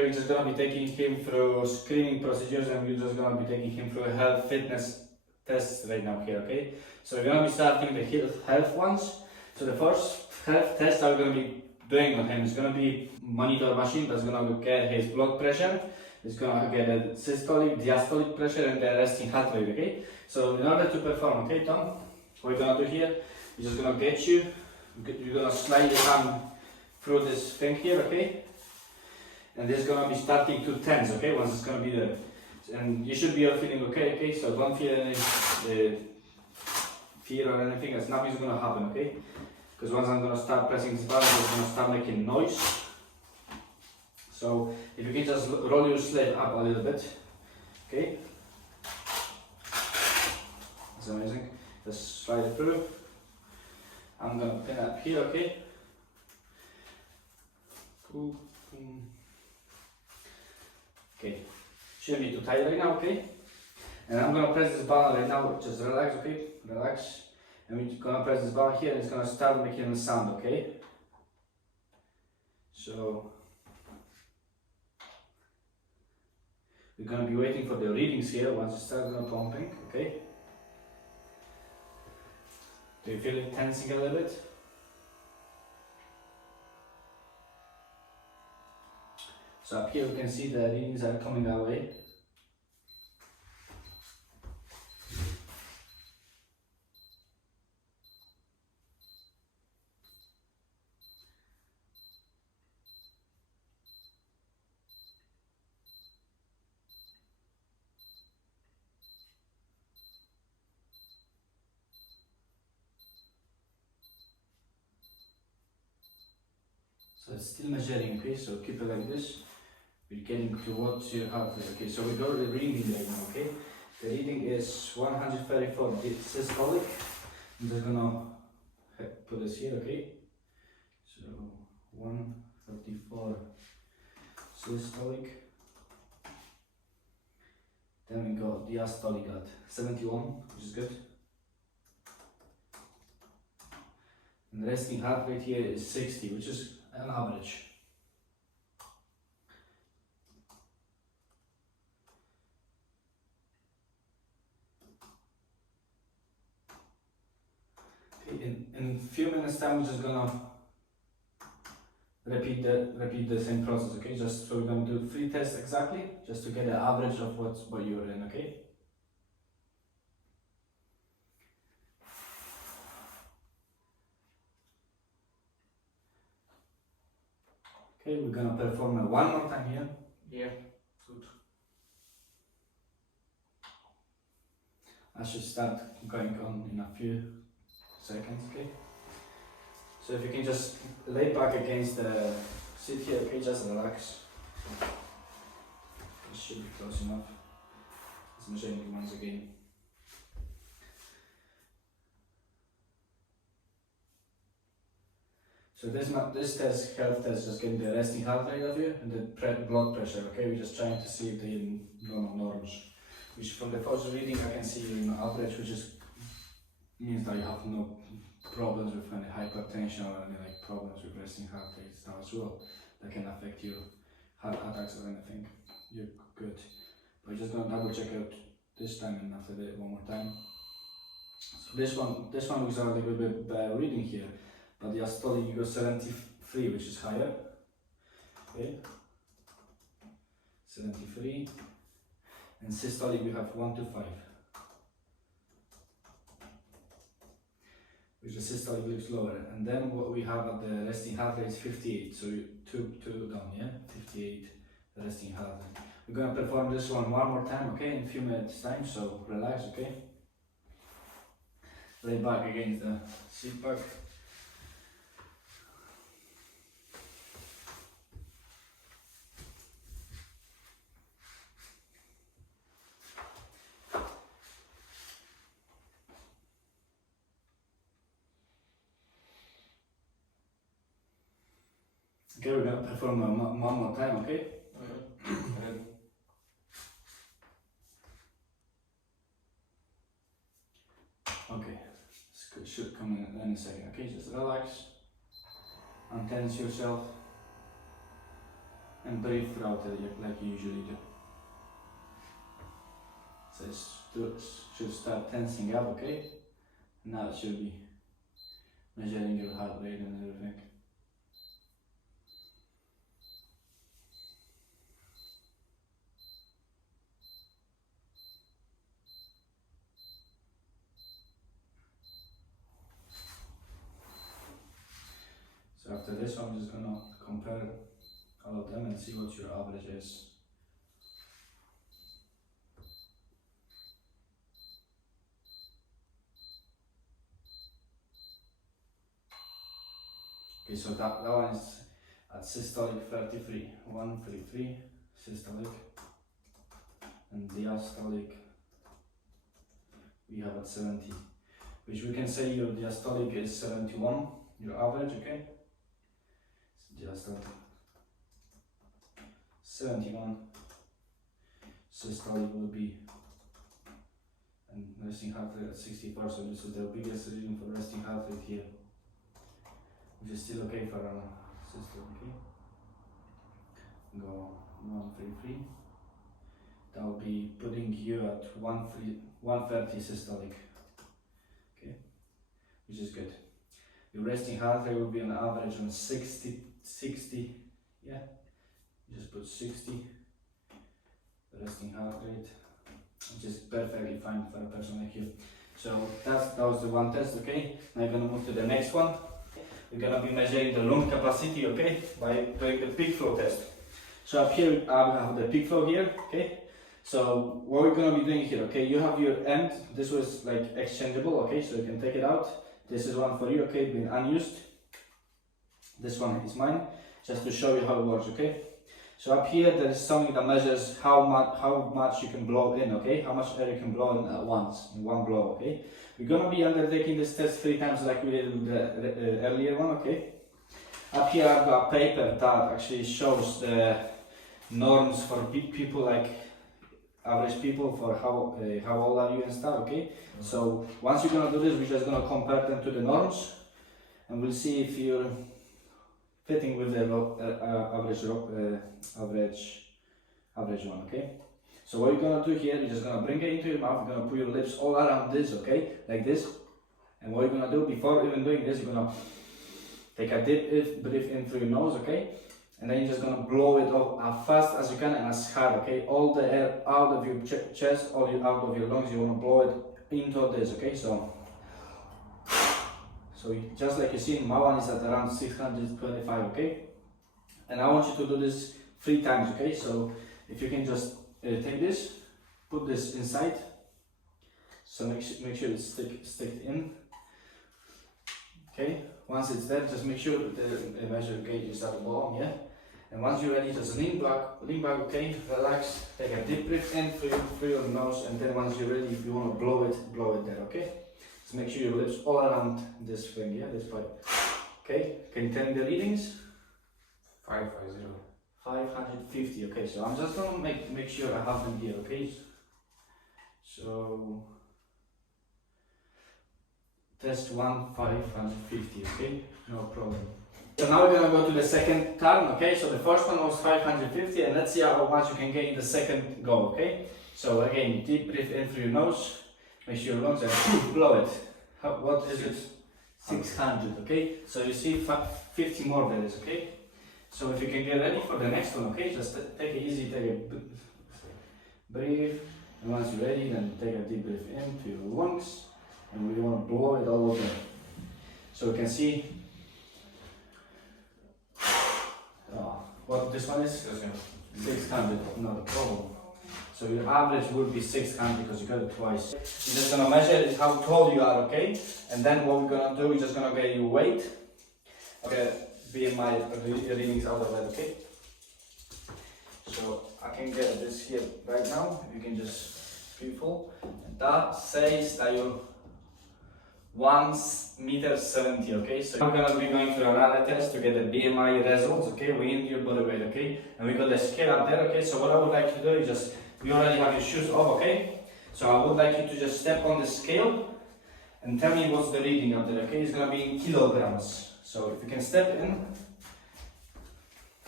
Okay, we're just gonna be taking him through screening procedures, and we're just gonna be taking him through a health fitness tests right now here, okay? So we're gonna be starting the health ones. So the first health test that we're gonna be doing on him is gonna be monitor machine that's gonna get his blood pressure. It's gonna get a systolic, diastolic pressure, and the resting heart rate, okay? So in order to perform, okay, Tom, what we're gonna do here, we're just gonna you're gonna slide your hand through this thing here, okay? And this is gonna be starting to tense, okay? Once it's gonna be there. And you should be feeling okay, so don't feel any fear or anything, as nothing's gonna happen, okay? Because once I'm gonna start pressing this button, it's gonna start making noise. So if you can just roll your sled up a little bit, okay? That's amazing. Just slide it through. I'm gonna pin it up here, okay? Cool. Okay. Shouldn't be too tight right now, okay? And I'm gonna press this button right now, just relax, okay? Relax. And we're gonna press this button here and it's gonna start making a sound, okay? So we're gonna be waiting for the readings here once it starts pumping, okay? Do you feel it tensing a little bit? So up here we can see the readings are coming our way. So it's still measuring, okay? So keep it like this. We're getting towards your heart rate, okay? So we got the reading right now, okay? The reading is 134 systolic. I'm just gonna put this here, okay? So 134 systolic. Then we got diastolic at 71, which is good. And the resting heart rate here is 60, which is an average. Okay, in a few minutes time we're just gonna repeat the same process, okay? Just so we're gonna do 3 tests exactly, just to get an average of what you're in, okay? Okay, we're gonna perform it one more time here. Yeah, good. I should start going on in a few seconds, okay? So if you can just lay back against the seat here, okay, just relax. This should be close enough. It's measuring once again. So this test, health test, just getting the resting heart rate of you and the blood pressure, okay? We're just trying to see if they're in normal norms. Which from the first reading I can see you're in average, which means that you have no problems with any hypertension or any problems with resting heart rates now as well that can affect your heart attacks or anything. You're good. But just gonna double check out this time and after that one more time. So this one was a little bit better reading here, but the diastolic you got 73, which is higher. Okay. 73. And systolic we have 1 to 5. Which the systolic looks lower. And then what we have at the resting heart rate is 58. So two down, yeah? 58 the resting heart rate. We're gonna perform this one more time, okay? In a few minutes time, so relax, okay? Lay back against the seat back. Okay, we're gonna perform one more time, okay? Okay, this should come in any second, okay? Just relax, untense yourself. and breathe throughout it like you usually do. So it should start tensing up, okay? Now it should be measuring your heart rate and everything. So after this, I'm just gonna compare all of them and see what your average is. Okay, so that one is at systolic 33, 133 systolic, and diastolic we have at 70, which we can say your diastolic is 71, your average, okay? So diastolic 71, systolic will be, and resting heart rate at 64, so this is the biggest reading for resting heart rate here, which is still okay for our system, okay? Go 133. That will be putting you at 130 systolic, okay? Which is good. Your resting heart rate will be on average on 60, yeah? You just put 60, the resting heart rate, which is perfectly fine for a person like you. So that was the one test, okay? Now I'm gonna move to the next one. We're gonna be measuring the lung capacity, okay, by doing the peak flow test. So up here I have the peak flow here, okay. So what we're gonna be doing here, okay, you have your end. This was like exchangeable, okay, so you can take it out. This is one for you, okay, being unused. This one is mine, just to show you how it works, okay. So up here there is something that measures how much you can blow in, okay, how much air you can blow in at once, in one blow, okay. We're gonna be undertaking this test 3 times like we did with the earlier one, okay. Up here I've got a paper that actually shows the norms for people, like average people, for how old are you and stuff, okay. So once you're gonna do this, we're just gonna compare them to the norms, and we'll see if you're fitting with the average one, okay. So what you're gonna do here, you're just gonna bring it into your mouth. You're gonna put your lips all around this, okay, like this. And what you're gonna do before even doing this, you're gonna take a deep breath in through your nose, okay, and then you're just gonna blow it off as fast as you can and as hard, okay. All the air out of your chest, all out of your lungs. You wanna blow it into this, okay. So just like you see, my one is at around 625, okay. And I want you to do this 3 times, okay. So if you can just take this, put this inside, so make sure it's stick in, okay. Once it's there, just make sure the measure gauge is at the bottom, yeah. And once you're ready, just lean back, okay, relax, take a deep breath in through your nose, and then once you're ready, if you want to blow it there, okay. Just make sure your lips all around this thing, yeah, this pipe, okay. Can you tell me the readings? 550. 550, okay, so I'm just gonna make sure I have them here, okay. So test 1, 550, okay, no problem. So now we're gonna go to the second turn, okay. So the first one was 550, and let's see how much you can get in the second go, okay. So again, deep breath in through your nose, make sure your lungs and blow it. What is it? 600, okay. So you see 50 more there is, okay. So if you can get ready for the next one, okay, just take it easy, take a breathe, and once you're ready, then take a deep breath into your lungs, and we want to blow it all over. So we can see what this one is? 600, not a problem. So your average would be 600 because you got it twice. You're just gonna measure how tall you are, okay? And then what we're gonna do, we're just gonna get your weight. Okay. BMI readings out of that, okay? So I can get this here right now. You can just beautiful. And that says that you're 1.70 meters, okay? So I'm gonna be going through another test to get the BMI results, okay? We need your body weight, okay? And we got the scale up there, okay? So what I would like to do is just, we already have your shoes off, okay? So I would like you to just step on the scale and tell me what's the reading up there, okay? It's gonna be in kilograms. So if you can step in,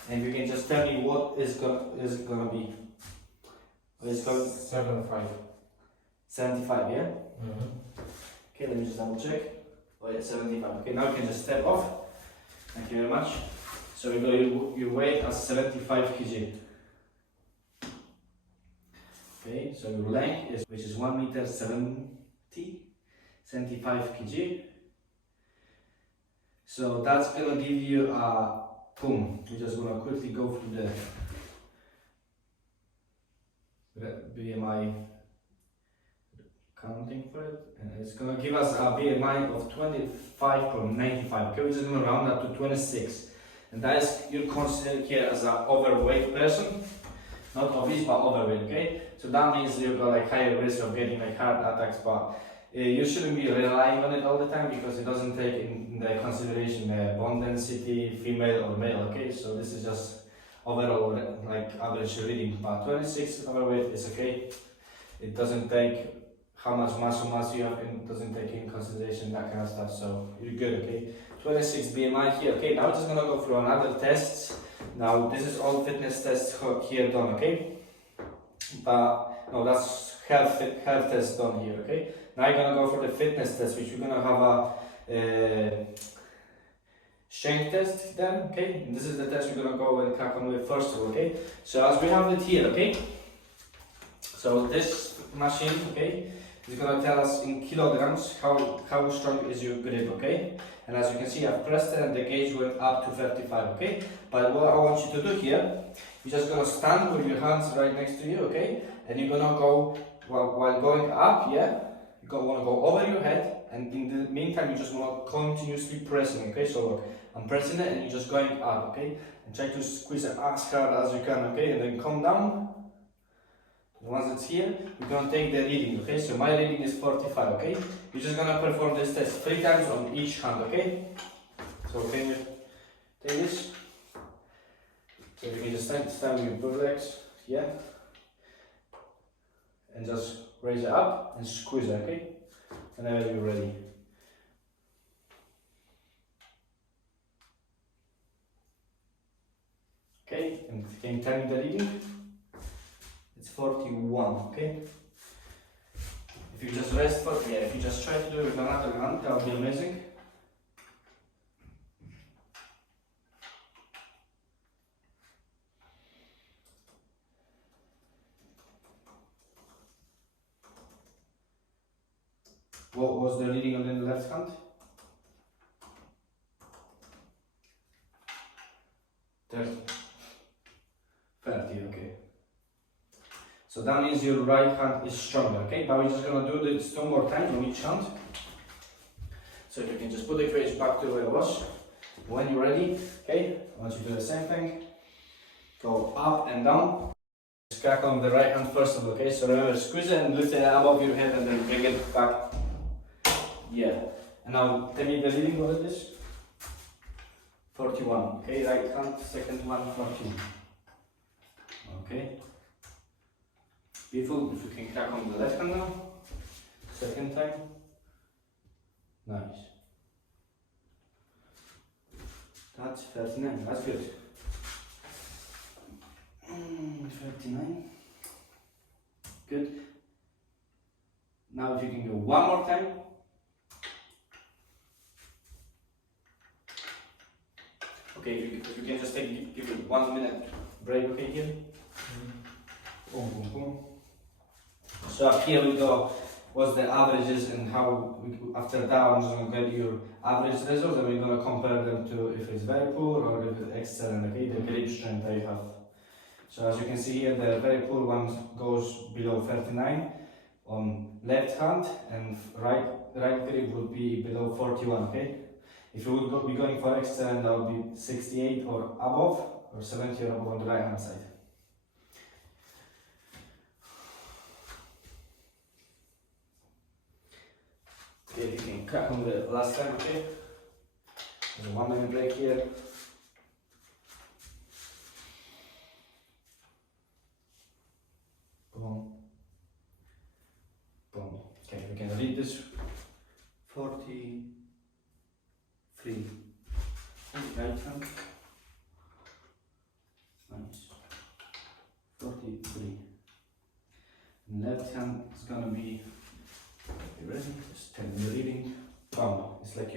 And you can just tell me what is gonna be. It's going 75. 75, yeah? Mm-hmm. Okay, let me just double check. Oh yeah, 75. Okay, now you can just step off. Thank you very much. So we got your weight as 75 kg. Okay, so your length is, which is 1 meter 75 kg. So that's gonna give you a boom. We're just gonna quickly go through the BMI counting for it, and it's gonna give us a BMI of 25.95. Okay, we're just gonna round up to 26, and that is you're considered here as an overweight person, not obese but overweight. Okay, so that means you've got like higher risk of getting like heart attacks, but you shouldn't be relying on it all the time because it doesn't take in the consideration bone density, female or male. Okay, so this is just overall like average reading, but 26 overweight is okay. It doesn't take how much muscle mass you have, it doesn't take in consideration that kind of stuff, so you're good. Okay, 26 BMI here. Okay, now we're just gonna go through another tests. Now this is all fitness tests here done. Okay, but no, that's health test done here. Okay, now you're gonna go for the fitness test, which we're gonna have a strength test then. Okay, and this is the test we're gonna go and crack on with first of all. Okay, so as we have it here. Okay, so this machine, okay, is gonna tell us in kilograms how strong is your grip. Okay, and as you can see, I've pressed it and the gauge went up to 35. Okay, but what I want you to do here, you're just gonna stand with your hands right next to you. Okay, and you're gonna go while going up. Yeah, you wanna go over your head, and in the meantime you just wanna continuously pressing. Okay, so look, I'm pressing it and you're just going up. Okay, and try to squeeze it as hard as you can. Okay, and then come down. Once it's here, we're gonna take the reading. Okay, so my reading is 45. Okay, you're just gonna perform this test 3 times on each hand. Okay, so can you take this? So you can just stand with your both legs, yeah, and just raise it up and squeeze it. Okay, whenever you're ready. Okay, and can you tell me the reading? It's 41, okay? If you just rest for, yeah, if you just try to do it with another hand, that would be amazing. What was the reading on the left hand? 30, okay. So that means your right hand is stronger, okay? But we're just gonna do this 2 more times on each hand. So you can just put the cage back to where it was. When you're ready, okay? I want you to do the same thing. Go up and down. Just crack on the right hand first of all, okay? So remember, squeeze it and lift it above your head and then bring it back. Yeah. And now tell me the reading of this. 41, okay? Right hand, second one, 14. Okay. Beautiful. If you can crack on the left hand now. Second time. Nice. That's 39. That's good. 39. Good. Now if you can go one more time. Okay, if you can just give it 1 minute break, okay here? Boom, boom, boom. So up here we go, what's the averages and how, after that I'm just going to get your average results and we're going to compare them to if it's very poor or if it's excellent, okay, the grip strength that you have. So as you can see here, the very poor one goes below 39 on left hand and right grip would be below 41, okay? If you would be going for excellent, that would be 68 or above, or 70 or above on the right hand side. Okay, you can crack on the last time, okay? There's a 1 minute break here. Boom. Boom. Okay, we can read this. 43. Right hand.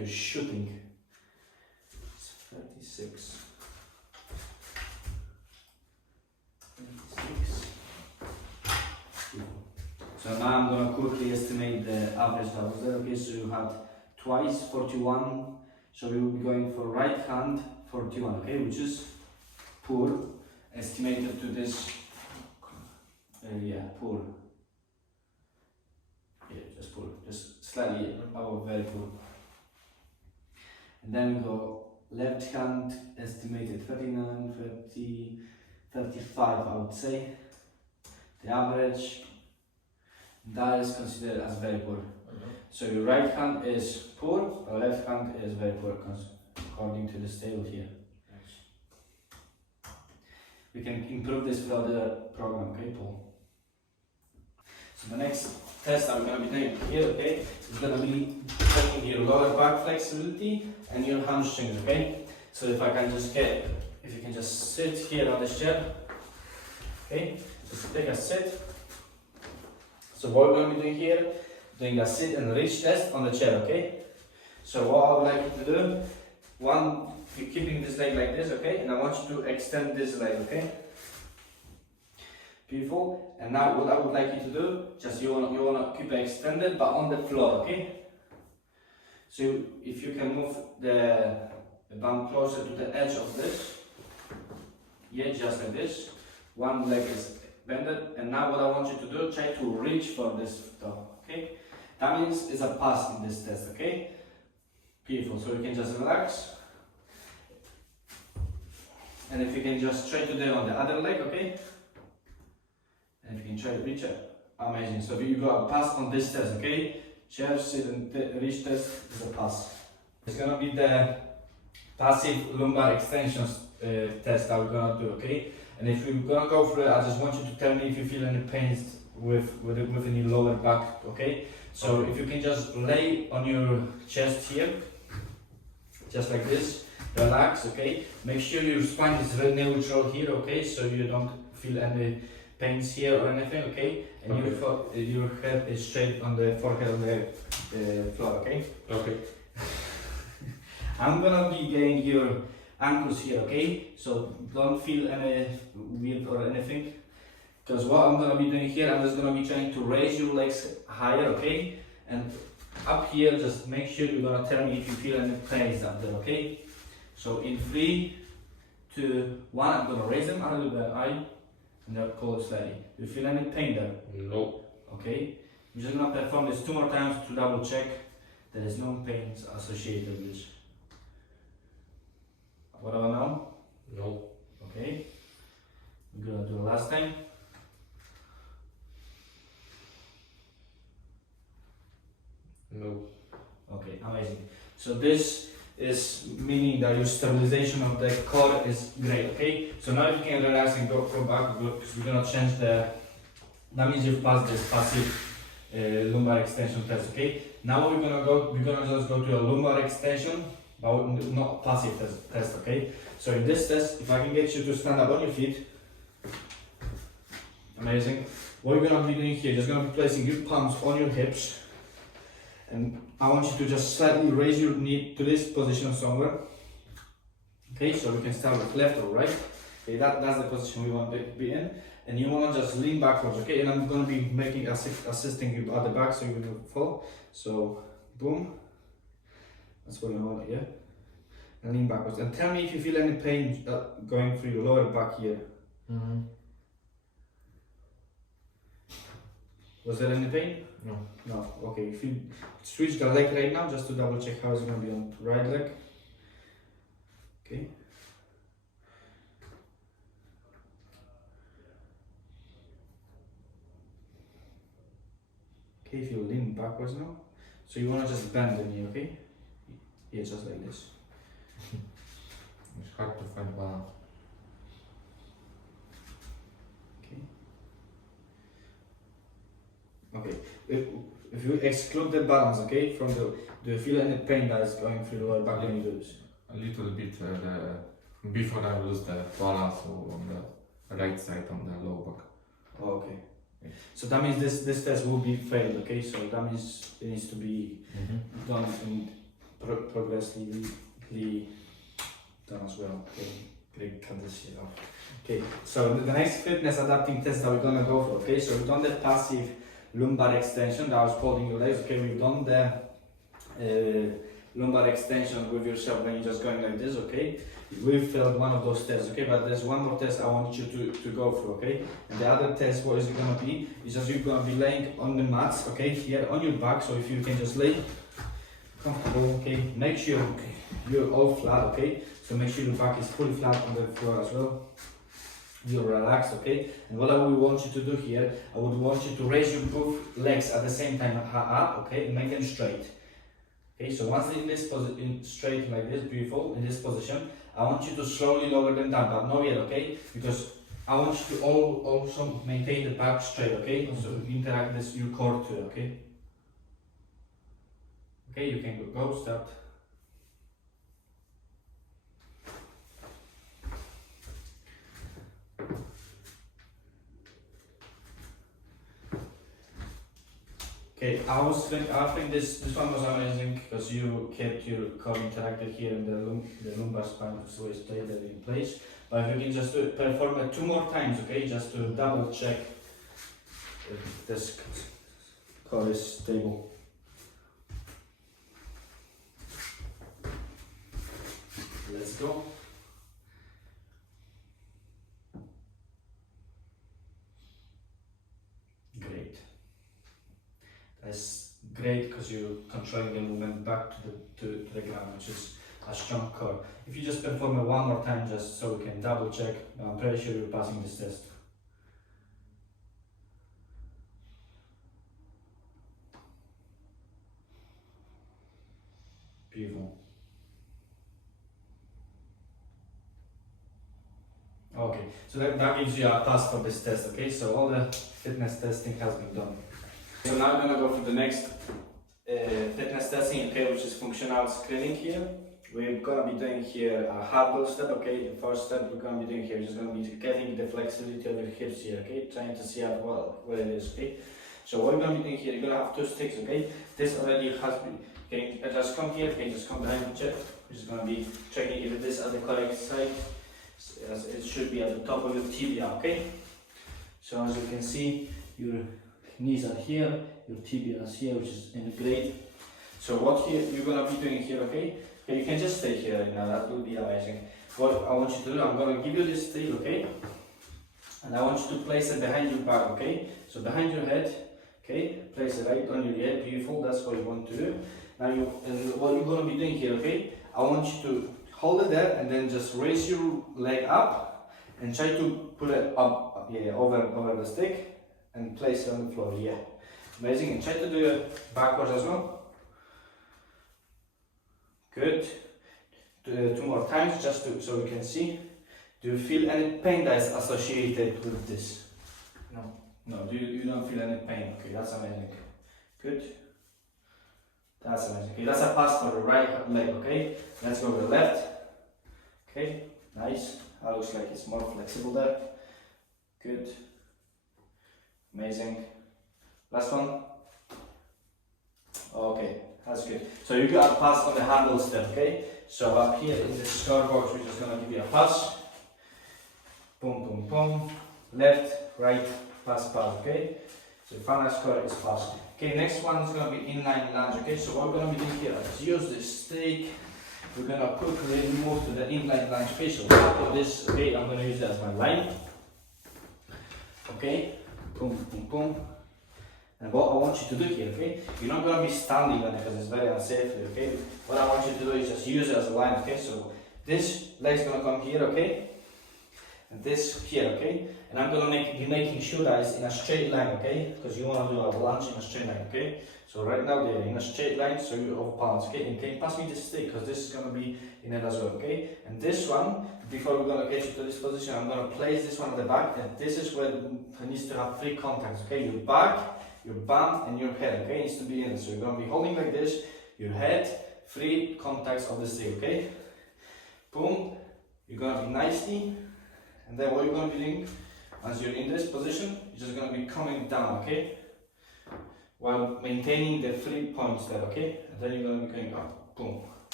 you're shooting. It's 36. 36. So now I'm gonna quickly estimate the average that was there. Okay, so you had twice 41. So we will be going for right hand 41, okay, which is poor, estimated to this, poor. Yeah, just poor, just slightly above very poor. And then we go left hand, estimated 39, 30, 35, I would say. The average, that is considered as very poor. So your right hand is poor, or left hand is very poor, according to this table here. We can improve this without the program, okay, Paul? So the next test I'm going to be doing here, okay, is going to be checking your lower back flexibility and your hamstrings, okay? So if you can just sit here on this chair, okay? Just take a sit. So what we're going to be doing here, doing a sit and reach test on the chair, okay? So what I would like you to do, one, you're keeping this leg like this, okay? And I want you to extend this leg, okay? Beautiful. And now what I would like you to do, just you wanna keep it extended but on the floor, okay? So if you can move the band closer to the edge of this, yeah, just like this. One leg is bended, and now what I want you to do, try to reach for this top, okay? That means it's a pass in this test, okay? Beautiful, so you can just relax. And if you can just try to do it on the other leg, okay? And if you can try to reach it, amazing. So you got a pass on this test, okay? Chair, sit and reach test is a pass. It's gonna be the passive lumbar extensions test that we're gonna do, okay? And if we're gonna go through it, I just want you to tell me if you feel any pains within your lower back, okay? So if you can just lay on your chest here, just like this, relax, okay? Make sure your spine is really neutral here, okay? So you don't feel any pains here or anything, okay? And your head is straight on the forehead on the floor, okay? Okay. I'm gonna be getting your ankles here, okay? So don't feel any weird or anything. Because what I'm gonna be doing here, I'm just gonna be trying to raise your legs higher, okay? And up here, just make sure you're gonna tell me if you feel any pains up there, okay? So in 3, 2, 1, I'm gonna raise them a little bit high and then pull it slightly. Do you feel any pain there? No. Okay. I'm just gonna perform this 2 more times to double check there is no pains associated with this. What about now? No. Okay. We're gonna do it last time. No. Okay, amazing. So this is meaning that your stabilization of the core is great, okay? So now you can relax and go back, because we're gonna change that means you've passed this passive lumbar extension test, okay? Now we're gonna just go to a lumbar extension, but not passive test, okay? So in this test, if I can get you to stand up on your feet, amazing. What you're gonna be doing here, just gonna be placing your palms on your hips, and I want you to just slightly raise your knee to this position somewhere. Okay, so we can start with left or right. Okay, that's the position we want to be in. And you want to just lean backwards, okay? And I'm going to be assisting you at the back so you will fall. So, boom. That's what you want, yeah? And lean backwards. And tell me if you feel any pain going through your lower back here. Mm-hmm. Was there any pain? No. No, okay. If you switch the leg right now, just to double check how it's going to be on the right leg. Okay. Okay, if you lean backwards now. So you want to just bend the knee, okay? Yeah, just like this. It's hard to find balance. Okay, if you exclude the balance, okay, from do you feel any pain that is going through the lower back when you do this? A little bit before I lose the balance on the right side on the low back. Oh, okay. So that means this test will be failed, okay? So that means it needs to be done in progressively done as well. Okay, great, cut this here off. Okay, so the next fitness adapting test that we're gonna go for. Okay, so we've done the passive lumbar extension that was holding your legs. Okay, we've done the lumbar extension with yourself when you're just going like this. Okay, we've failed one of those tests. Okay, but there's one more test I want you to go through. Okay, and the other test, what is it gonna be? Is just you're gonna be laying on the mats. Okay, here on your back. So if you can just lay comfortable. Okay, make sure you're all flat. Okay, so make sure your back is fully flat on the floor as well. You're relaxed, okay? And what I would want you to do here, I would want you to raise your both legs at the same time up, okay? And make them straight. Okay, so once in this position, straight like this, beautiful, in this position, I want you to slowly lower them down, but not yet, okay? Because I want you to also maintain the back straight, okay? So interact this, your core too, okay? Okay, you can go, start. Okay, I think this one was amazing because you kept your core interacted here in the lumbar spine, so it stayed in place. But if you can just perform it 2 more times, okay, just to double check if this core is stable. Let's go. Great. That's great because you're controlling the movement back to the ground, which is a strong core. If you just perform it 1 more time, just so we can double check, I'm pretty sure you're passing this test. Beautiful. Okay, so that gives you a pass for this test, okay? So all the fitness testing has been done. So now I'm gonna go for the next fitness testing, okay, which is functional screening here. We're gonna be doing here a hardball step, okay? The first step we're gonna be doing here is just gonna be getting the flexibility of your hips here, okay? Trying to see how well where it is, okay? So what we're gonna be doing here, you're gonna have 2 sticks, okay? This already has been, okay, just come here, okay, just come behind the chair. We're just gonna be checking if this is at the correct side. As it should be at the top of your tibia, okay? So as you can see, your knees are here, your tibia is here, which is in great. So what here you're gonna be doing here, okay? Okay, you can just stay here right now, that will be amazing. What I want you to do, I'm gonna give you this stick, okay? And I want you to place it behind your back, okay? So behind your head, okay? Place it right on your head, beautiful, that's what you want to do. Now what you're gonna be doing here, okay? I want you to hold it there and then just raise your leg up and try to put it up, yeah, over the stick and place it on the floor, yeah. Amazing, and try to do it backwards as well. Good. Do it 2 more times just so we can see. Do you feel any pain that is associated with this? No. No, you don't feel any pain. Okay, that's amazing. Good. That's amazing. Okay, that's a pass for the right leg, okay? Let's go with the left. Okay, nice. That looks like it's more flexible there. Good. Amazing. Last one. Okay, that's good. So you got a pass on the handle step, okay? So up here in the score box, we're just gonna give you a pass. Boom, boom, boom. Left, right, pass, pass, okay? So the final score is pass. Okay, next one is gonna be inline lunge, okay? So what we're gonna be doing here is use this stick. We're gonna quickly move to the inline lunge phase. So after this, okay, I'm gonna use that as my line. Okay, boom, boom, boom. And what I want you to do here, okay? You're not gonna be standing on it because it's very unsafe, okay? What I want you to do is just use it as a line, okay? So this leg's gonna come here, okay? And this here, okay? And I'm gonna be making sure that it's in a straight line, okay? Because you wanna do a lunge in a straight line, okay? So right now they're in a straight line, so you're off balance, okay? And can you pass me this stick, because this is gonna be in it as well, okay? And this one, before we're gonna get you to this position, I'm gonna place this one at the back, and this is where it needs to have 3 contacts, okay? Your back, your bum, and your head, okay? It needs to be in. So you're gonna be holding like this, your head, 3 contacts of the stick, okay? Boom. You're gonna be nicely. And then what you're going to be doing, as you're in this position, you're just going to be coming down, okay? While maintaining the 3 points there, okay? And then you're going to be going up, boom.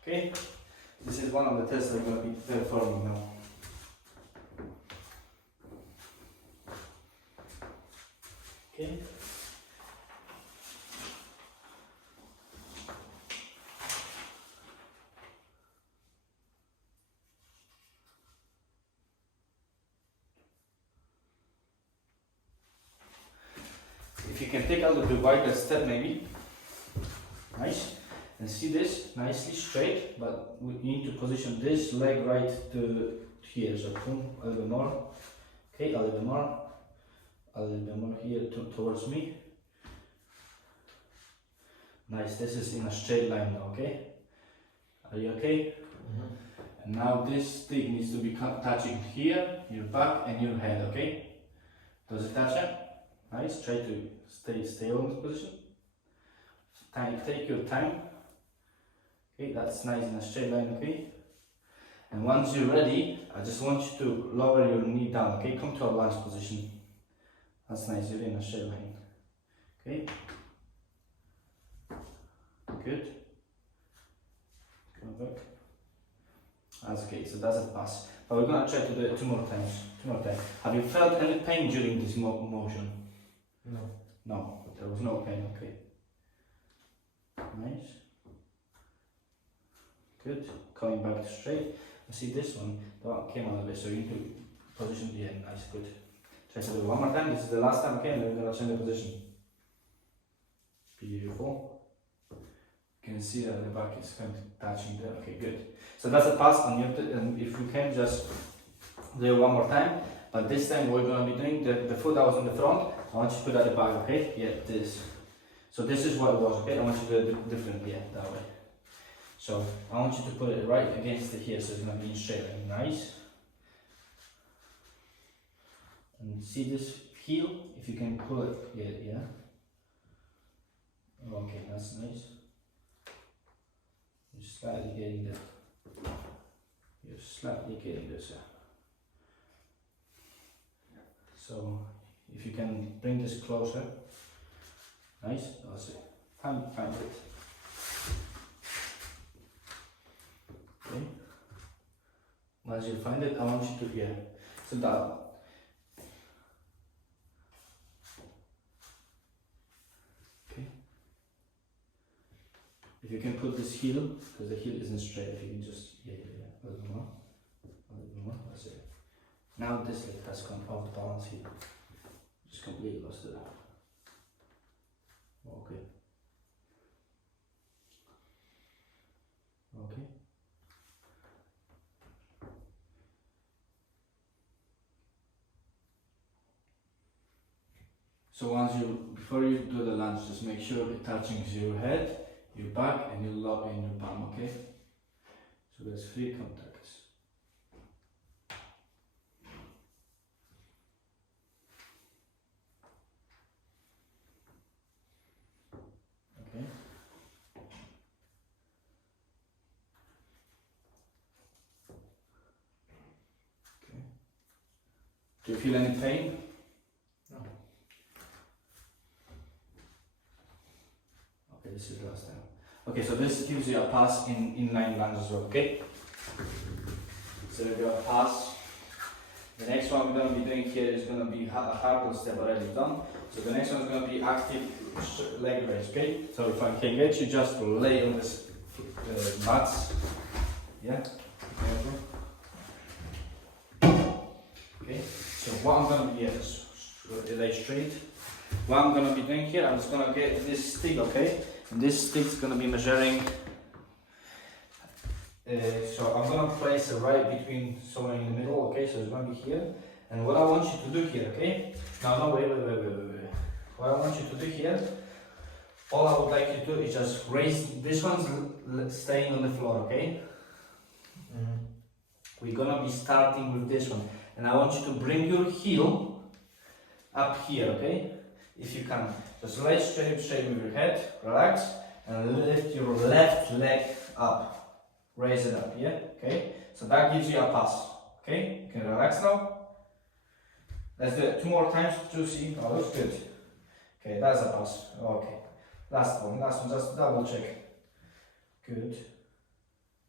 Okay, this is one of the tests we're going to be performing now. Okay. If you can take out of the wider step maybe, nice, and see this nicely straight, but we need to position this leg right to here, so boom, a little bit more, okay, a little bit more, a little bit more here towards me. Nice, this is in a straight line now, okay? Are you okay? Mm-hmm. And now this stick needs to be touching here, your back and your head, okay? Does it touch it? Nice, try to stay on this position. Take your time. Okay, that's nice in a straight line, okay? And once you're ready, I just want you to lower your knee down, okay? Come to a lunge position. That's nice, you're in a straight line. Okay? Good. Come back. That's okay, so that's a pass. But we're gonna try to do it two more times. Have you felt any pain during this motion? No. No, there was no pain, okay. Nice. Good. Coming back straight. I see this one, that came a little bit, so you need to position the end. Nice, good. Try to do it one more time. This is the last time, okay, and then we're gonna change the position. Beautiful. You can see that the back is kind of touching there. Okay, good. So that's a pass, and if you can just do it one more time. But this time we're going to be doing the foot that was in the front. I want you to put at the back, okay? Yeah, this. So this is what it was, okay? I want you to do it different, yeah, that way. So I want you to put it right against it here, so it's going to be in straight line. Nice. And see this heel? If you can pull it, yeah. Okay, that's nice. You're slightly getting there. You're slightly getting this, yeah. So if you can bring this closer, nice, that's it. Find it. Okay. Once you find it, I want you to so that. Okay. If you can put this heel, because the heel isn't straight, if you can just a little more, that's it. Now this leg has come off balance here. Just completely lost it. Okay. Okay. So before you do the lunge, just make sure it touching your head, your back, and your lower and your palm. Okay. So there's 3 contacts. Okay. Okay. Do you feel any pain? No. Okay, this is the last time. Okay, so this gives you a pass in inline lunge as well, okay? So we got a pass. The next one we're going to be doing here is going to be a hurdle step already done. So the next one is going to be active leg raise, okay? So if I can get you just to lay on this mats. Yeah? Okay, so what I'm going to be, just lay straight. What I'm going to be doing here, I'm just going to get this stick, okay? And this stick is going to be measuring. So I'm going to place it right between, somewhere in the middle, okay? So it's going to be here. And what I want you to do here, okay? No, wait. What I want you to do here, all I would like you to do is just raise, this one's staying on the floor, okay? We're going to be starting with this one. And I want you to bring your heel up here, okay? If you can. Just lay straight with your head, relax, and lift your left leg up. Raise it up, yeah? Okay? So that gives you a pass, okay? You can relax now. Let's do it 2 more times to see. Oh, looks good. Okay, that's a pass. Okay. Last one, just double check. Good.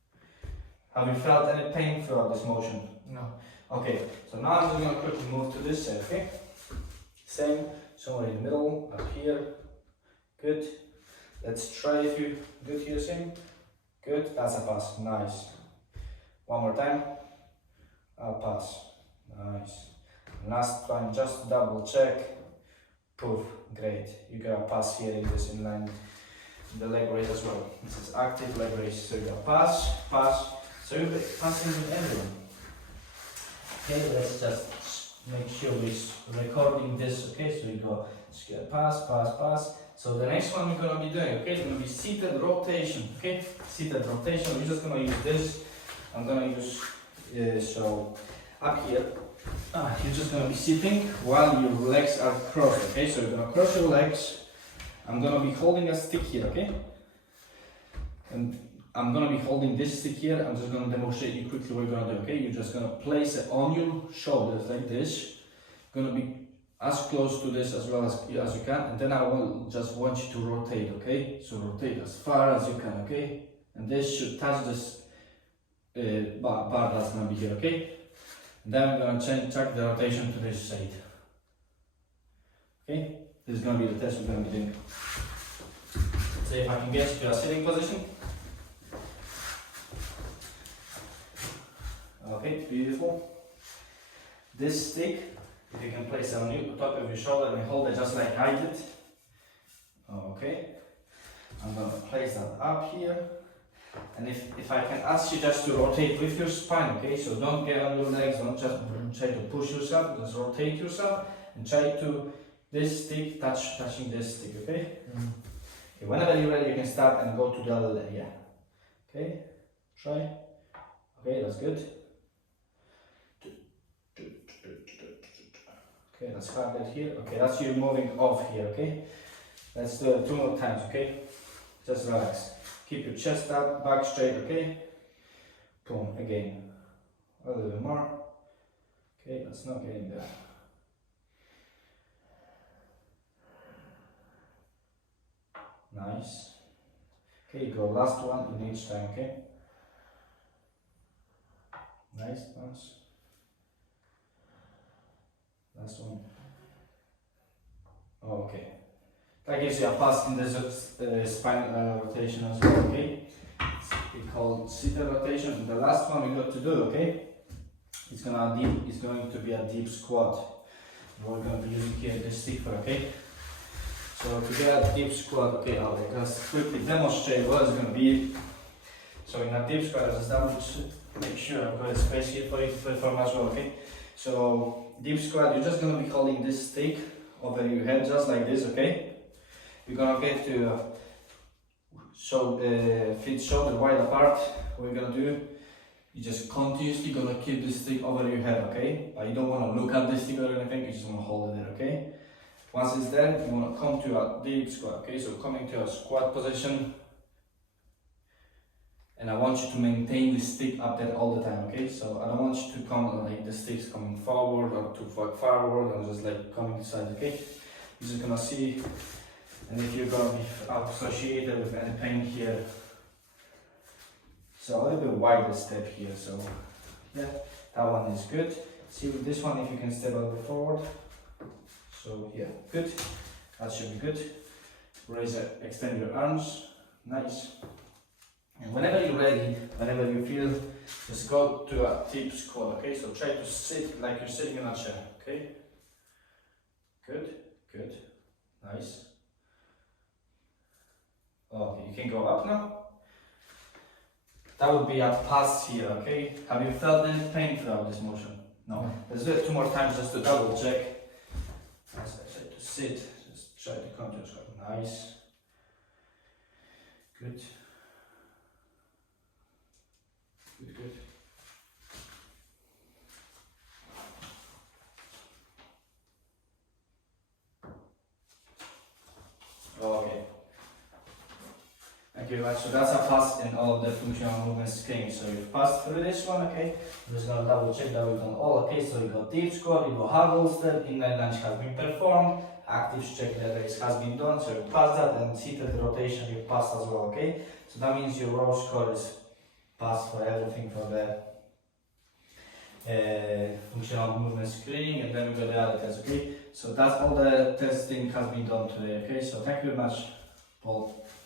Have you felt any pain throughout this motion? No. Okay, so now I'm just gonna quickly move to this side, okay? Same, somewhere in the middle, up here. Good. Let's try if you good here, same. Good, that's a pass, nice. One more time. I'll pass, nice. Last one, just double check. Poof, great. You got a pass here in this inline, the leg raise as well. This is active leg raise, so you got pass, pass. So you're passing with everyone. Okay, let's just make sure we're recording this, okay? So you go, pass, pass, pass. So the next one we're gonna be doing, okay, it's gonna be seated rotation, okay? Seated rotation, we're just gonna use this. I'm gonna use, so up here, you're just gonna be sitting while your legs are crossed, okay? So you're gonna cross your legs. I'm gonna be holding a stick here, okay? And I'm gonna be holding this stick here. I'm just gonna demonstrate you quickly what you're gonna do, okay? You're just gonna place it on your shoulders like this. Gonna be as close to this as well as you can, and then I will just want you to rotate, okay? So rotate as far as you can, okay? And this should touch this bar that's gonna be here, okay? And then I'm gonna check the rotation to this side. Okay? This is gonna be the test we're gonna be doing. Let's see if I can get you to a sitting position. Okay, beautiful. This stick, if you can place it on the top of your shoulder and hold it just like I did. Okay. I'm gonna place that up here. And if I can ask you just to rotate with your spine, okay? So don't get on your legs, don't just try to push yourself, just rotate yourself and try to this stick touching this stick, okay? Okay, whenever you're ready, you can start and go to the other leg, yeah. Okay, try. Okay, that's good. Okay, let's start that here. Okay, that's you moving off here, okay? Let's do it 2 more times, okay? Just relax. Keep your chest up, back straight, okay? Boom, again. A little bit more. Okay, that's not getting there. Nice. Okay, go last one in each time, okay? Nice, nice. Last one. Oh, okay. That gives you a pass in the spine rotation as well, okay? It's called seated rotation. And the last one we got to do, okay? It's going to be a deep squat. We're going to be using here this stick for, okay? So to get a deep squat, okay, I'll just quickly demonstrate what it's going to be. So in a deep squat, I just make sure I've got a space here for you to perform as well, okay? So deep squat, you're just going to be holding this stick over your head just like this, okay? You're gonna get to feet shoulder wide apart. What you're gonna do, you just continuously gonna keep this stick over your head, okay? But you don't wanna look at this stick or anything, you just wanna hold it there, okay? Once it's there, you wanna come to a deep squat, okay? So coming to a squat position. And I want you to maintain the stick up there all the time, okay? So I don't want you to come like the stick's coming forward or too far forward and just like coming to side, okay? You're just gonna see. And if you're going to be associated with any pain here, so a little bit wider step here, so yeah, that one is good. See with this one if you can step a little forward. So yeah, good, that should be good. Raise it, extend your arms, nice. And whenever you're ready, whenever you feel, just go to a deep squat, okay? So try to sit like you're sitting in a chair, okay? Good, good, nice. Okay, you can go up now. That would be a pass here, okay? Have you felt any pain throughout this motion? No. Let's do it 2 more times just to double check. As I said, to sit, just try to come to a squat. Nice. Good. Good, good. Okay. Thank you very much. So that's a pass in all of the functional movements screen. So you've passed through this one, okay? I'm just gonna double check that we've done all, okay? So you got deep squat, you got hurdle step, inline lunge has been performed, active stretch raise has been done, so you passed that, and seated rotation you passed as well, okay? So that means your raw score is pass for everything for the functional movement screening, and then we got the other tests, okay? So that's all the testing has been done today, okay? So thank you very much, Paul.